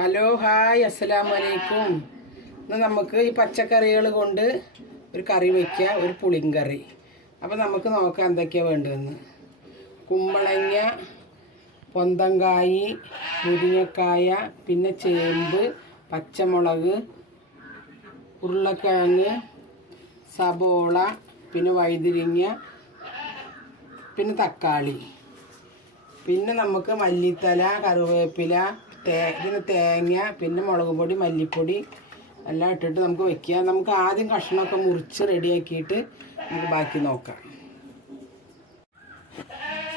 Hello hi അസ്സലാമു അലൈക്കും. ഇന്ന് നമുക്ക് ഈ പച്ചക്കറികൾ കൊണ്ട് ഒരു കറി വയ്ക്കുക, ഒരു പുളിങ്കറി. അപ്പോൾ നമുക്ക് നോക്കാം എന്തൊക്കെയാണ് വേണ്ടതെന്ന്. കുമ്പളങ്ങ, പൊന്തങ്കായി, മുരിങ്ങക്കായ, പിന്നെ ചേമ്പ്, പച്ചമുളക്, ഉരുളക്കിഴങ്ങ്, സബോള, പിന്നെ വഴുതിരിങ്ങ, പിന്നെ തക്കാളി, പിന്നെ നമുക്ക് മല്ലിത്തല, കറിവേപ്പില, ഇതിന് തേങ്ങ, പിന്നെ മുളക് പൊടി, മല്ലിപ്പൊടി എല്ലാം ഇട്ടിട്ട് നമുക്ക് വയ്ക്കുക. നമുക്ക് ആദ്യം കഷ്ണമൊക്കെ മുറിച്ച് റെഡിയാക്കിയിട്ട് നമുക്ക് ബാക്കി നോക്കാം.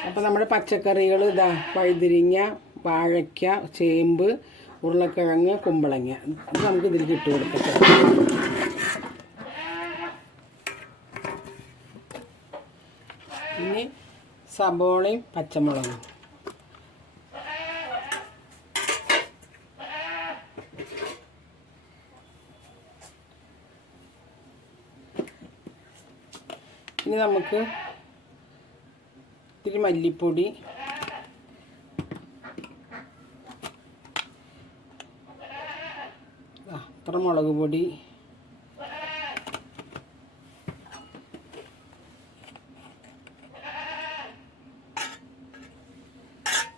അപ്പോൾ നമ്മുടെ പച്ചക്കറികൾ ഇതാ: വഴുതിരിങ്ങ, വാഴയ്ക്ക, ചേമ്പ്, ഉരുളക്കിഴങ്ങ്, കുമ്പളങ്ങ. ഇത് നമുക്ക് ഇതിലേക്ക് ഇട്ട് കൊടുക്കാം. ഇനി സബോളയും പച്ചമുളകും. ഇനി നമുക്ക് ഇത്തിരി മല്ലിപ്പൊടി, അത്ര മുളക് പൊടി,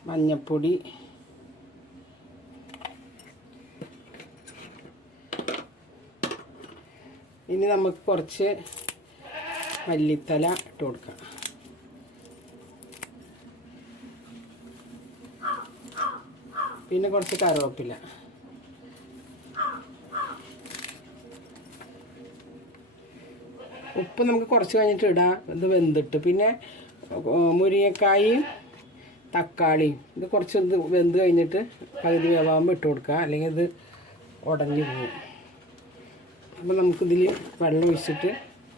മഞ്ഞൾപ്പൊടി, ഇനി നമുക്ക് കുറച്ച് മല്ലിത്തല ഇട്ട് കൊടുക്കാം. പിന്നെ കുറച്ച് കറിവേപ്പില. ഉപ്പ് നമുക്ക് കുറച്ച് കഴിഞ്ഞിട്ട് ഇടാം, ഇത് വെന്തിട്ട്. പിന്നെ മുരിങ്ങക്കായും തക്കാളിയും ഇത് കുറച്ച് വെന്ത് കഴിഞ്ഞിട്ട് പകുതി വേവാകുമ്പോൾ ഇട്ട് കൊടുക്കുക, അല്ലെങ്കിൽ ഇത് ഉടഞ്ഞു പോകും. അപ്പോൾ നമുക്കിതിൽ വെള്ളം ഒഴിച്ചിട്ട്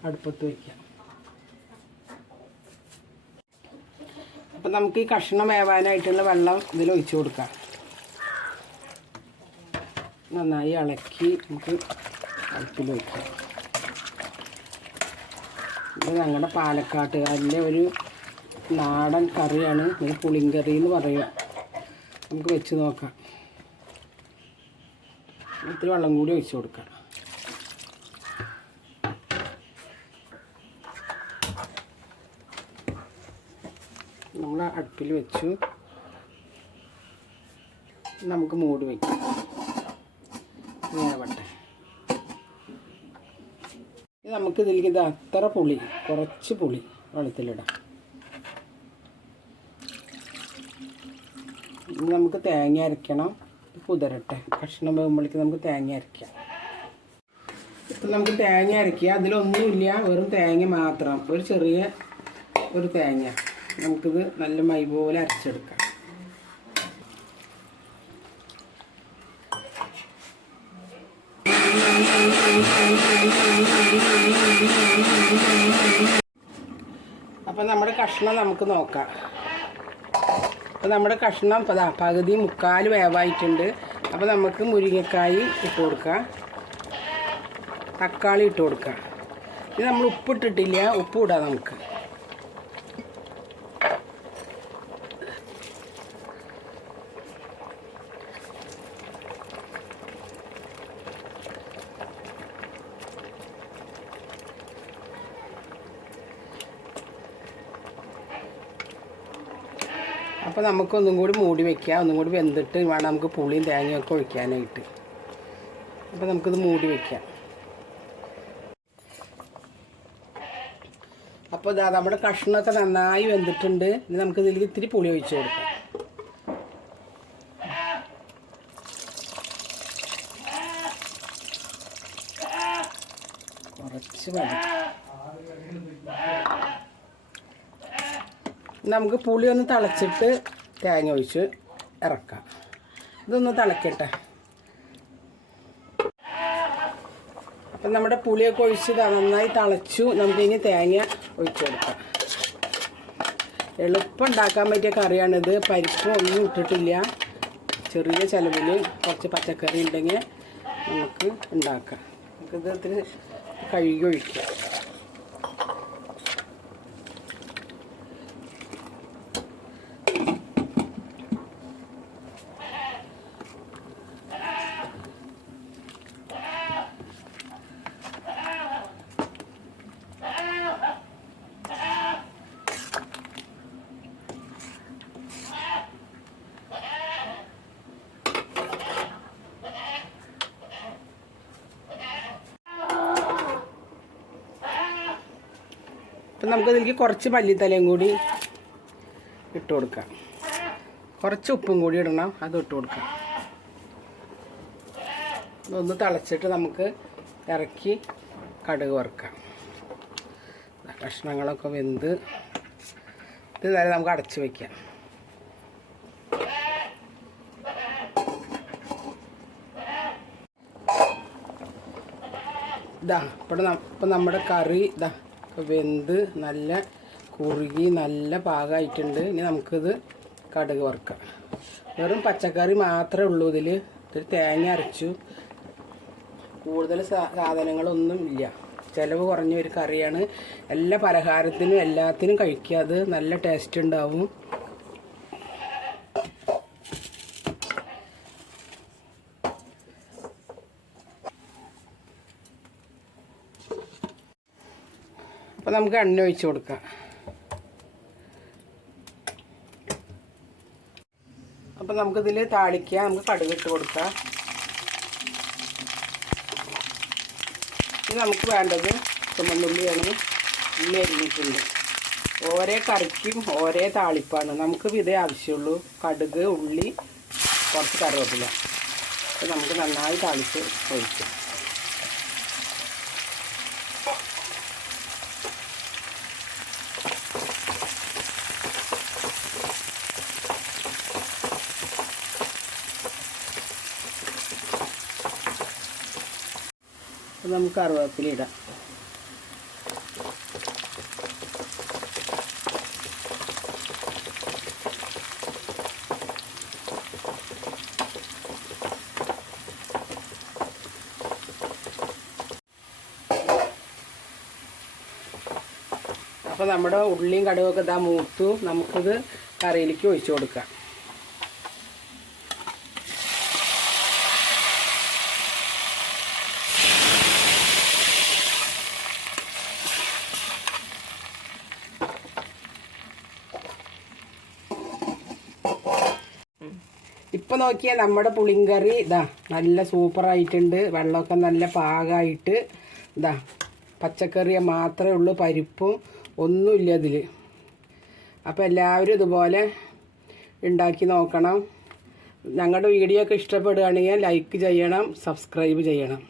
അടുപ്പത്ത് വയ്ക്കാം. അപ്പം നമുക്ക് ഈ കഷ്ണം വേവാനായിട്ടുള്ള വെള്ളം ഇതിൽ ഒഴിച്ചു കൊടുക്കാം. നന്നായി ഇളക്കി നമുക്ക് അടുപ്പിൽ വയ്ക്കാം. ഇത് ഞങ്ങളുടെ പാലക്കാട്ട് അതിൻ്റെ ഒരു നാടൻ കറിയാണ്, ഇത് പുളിങ്കറി എന്ന് പറയും. നമുക്ക് വെച്ച് നോക്കാം. ഇത്തിരി വെള്ളം കൂടി ഒഴിച്ചു കൊടുക്കാം. നമ്മൾ അടുപ്പിൽ വെച്ചു, നമുക്ക് മൂടി വയ്ക്കാം. വേവട്ടെ. നമുക്ക് ഇതിലേക്ക് ഇത് അത്ര പുളി, കുറച്ച് പുളി വെള്ളത്തിലിടാം. നമുക്ക് തേങ്ങ അരയ്ക്കണം. കുതിരട്ടെ, കഷ്ണം വേകുമ്പോഴേക്ക് നമുക്ക് തേങ്ങ അരയ്ക്കാം. ഇപ്പം നമുക്ക് തേങ്ങ അരയ്ക്കുക. അതിലൊന്നുമില്ല, വെറും തേങ്ങ മാത്രം. ഒരു ചെറിയ ഒരു തേങ്ങ നമുക്കിത് നല്ല മൈ പോലെ അരച്ചെടുക്കാം. അപ്പം നമ്മുടെ കഷ്ണം നമുക്ക് നോക്കാം. അപ്പം നമ്മുടെ കഷ്ണം പകുതി മുക്കാൽ വേവായിട്ടുണ്ട്. അപ്പോൾ നമുക്ക് മുരിങ്ങക്കായി ഇട്ട് കൊടുക്കാം, തക്കാളി ഇട്ട് കൊടുക്കാം. ഇത് നമ്മൾ ഉപ്പിട്ടിട്ടില്ല, ഉപ്പ് ഇടാം നമുക്ക്. അപ്പോൾ നമുക്കൊന്നും കൂടി മൂടി വയ്ക്കാം. ഒന്നും കൂടി വെന്തിട്ട് വേണം നമുക്ക് പുളിയും തേങ്ങയൊക്കെ ഒഴിക്കാനായിട്ട്. അപ്പോൾ നമുക്കിത് മൂടി വയ്ക്കാം. അപ്പോൾ ഇതാ നമ്മുടെ കഷ്ണമൊക്കെ നന്നായി വെന്തിട്ടുണ്ട്. ഇനി നമുക്കിതിൽ ഇത്തിരി പുളി ഒഴിച്ച് കൊടുക്കാം. കുറച്ച് മതി. നമുക്ക് പുളി ഒന്ന് തിളച്ചിട്ട് തേങ്ങ ഒഴിച്ച് ഇറക്കാം. ഇതൊന്ന് തിളക്കട്ടെ. അപ്പം നമ്മുടെ പുളിയൊക്കെ ഒഴിച്ച് നന്നായി തിളച്ചു. നമുക്കിനി തേങ്ങ ഒഴിച്ച് കൊടുക്കാം. എളുപ്പം ഉണ്ടാക്കാൻ പറ്റിയ കറിയാണിത്. പരിപ്പ് ഒന്നും ഇട്ടിട്ടില്ല. ചെറിയ ചിലവിൽ കുറച്ച് പച്ചക്കറി ഉണ്ടെങ്കിൽ നമുക്ക് ഉണ്ടാക്കാം. നമുക്കിത് ഇത്തിരി കഴുകി ഒഴിക്കാം. അപ്പം നമുക്കതിലേക്ക് കുറച്ച് മല്ലിത്തലയും കൂടി ഇട്ട് കൊടുക്കാം. കുറച്ച് ഉപ്പും കൂടി ഇടണം, അത് ഇട്ട് കൊടുക്കാം. ഒന്ന് തിളച്ചിട്ട് നമുക്ക് ഇറക്കി കടുക് വറുക്കാം. കഷ്ണങ്ങളൊക്കെ വെന്ത് ഇത് നേരെ നമുക്ക് അടച്ച് വയ്ക്കാം. ഇപ്പം നമ്മുടെ കറി വെന്ത് നല്ല കുറുകി നല്ല പാകമായിട്ടുണ്ട്. ഇനി നമുക്കിത് കടുക് വറുക്കാം. വെറും പച്ചക്കറി മാത്രമേ ഉള്ളൂ ഇതിൽ. തേങ്ങ അരച്ചു, കൂടുതൽ സാധനങ്ങളൊന്നും ഇല്ല. ചിലവ് കുറഞ്ഞ ഒരു കറിയാണ്. എല്ലാ പലഹാരത്തിനും എല്ലാത്തിനും കഴിക്കുക. അത് നല്ല ടേസ്റ്റ് ഉണ്ടാവും. അപ്പോൾ നമുക്ക് എണ്ണ ഒഴിച്ച് കൊടുക്കാം. അപ്പോൾ നമുക്കിതിൽ താളിക്കാം. നമുക്ക് കടുക് ഇട്ട് കൊടുക്കാം. ഇനി നമുക്ക് വേണ്ടത് ചുമന്നുള്ളിയാണ്. ഉള്ളി അരിഞ്ഞിട്ടുണ്ട്. ഓരോ കറിക്കും ഓരോ താളിപ്പാണ്. നമുക്ക് ഇതേ ആവശ്യമുള്ളൂ. കടുക്, ഉള്ളി, കുറച്ച് കറിവേപ്പില. അപ്പോൾ നമുക്ക് നന്നായി താളിച്ച് ഒഴിക്കാം. അപ്പോൾ നമുക്ക് കറിവേപ്പില ഇടാം. അപ്പോൾ നമ്മുടെ ഉള്ളിയും കടുകൊക്കെ മൂത്തു. നമുക്കിത് കറിയിലേക്ക് ഒഴിച്ചു കൊടുക്കാം. ഇപ്പം നോക്കിയാൽ നമ്മുടെ പുളിങ്കറി നല്ല സൂപ്പറായിട്ടുണ്ട്. വെള്ളമൊക്കെ നല്ല പാകമായിട്ട് പച്ചക്കറി മാത്രമേ ഉള്ളൂ, പരിപ്പും ഒന്നുമില്ല ഇതിൽ. അപ്പോൾ എല്ലാവരും ഇതുപോലെ ഉണ്ടാക്കി നോക്കണം. ഞങ്ങളുടെ വീഡിയോ ഒക്കെ ഇഷ്ടപ്പെടുകയാണെങ്കിൽ ലൈക്ക് ചെയ്യണം, സബ്സ്ക്രൈബ് ചെയ്യണം.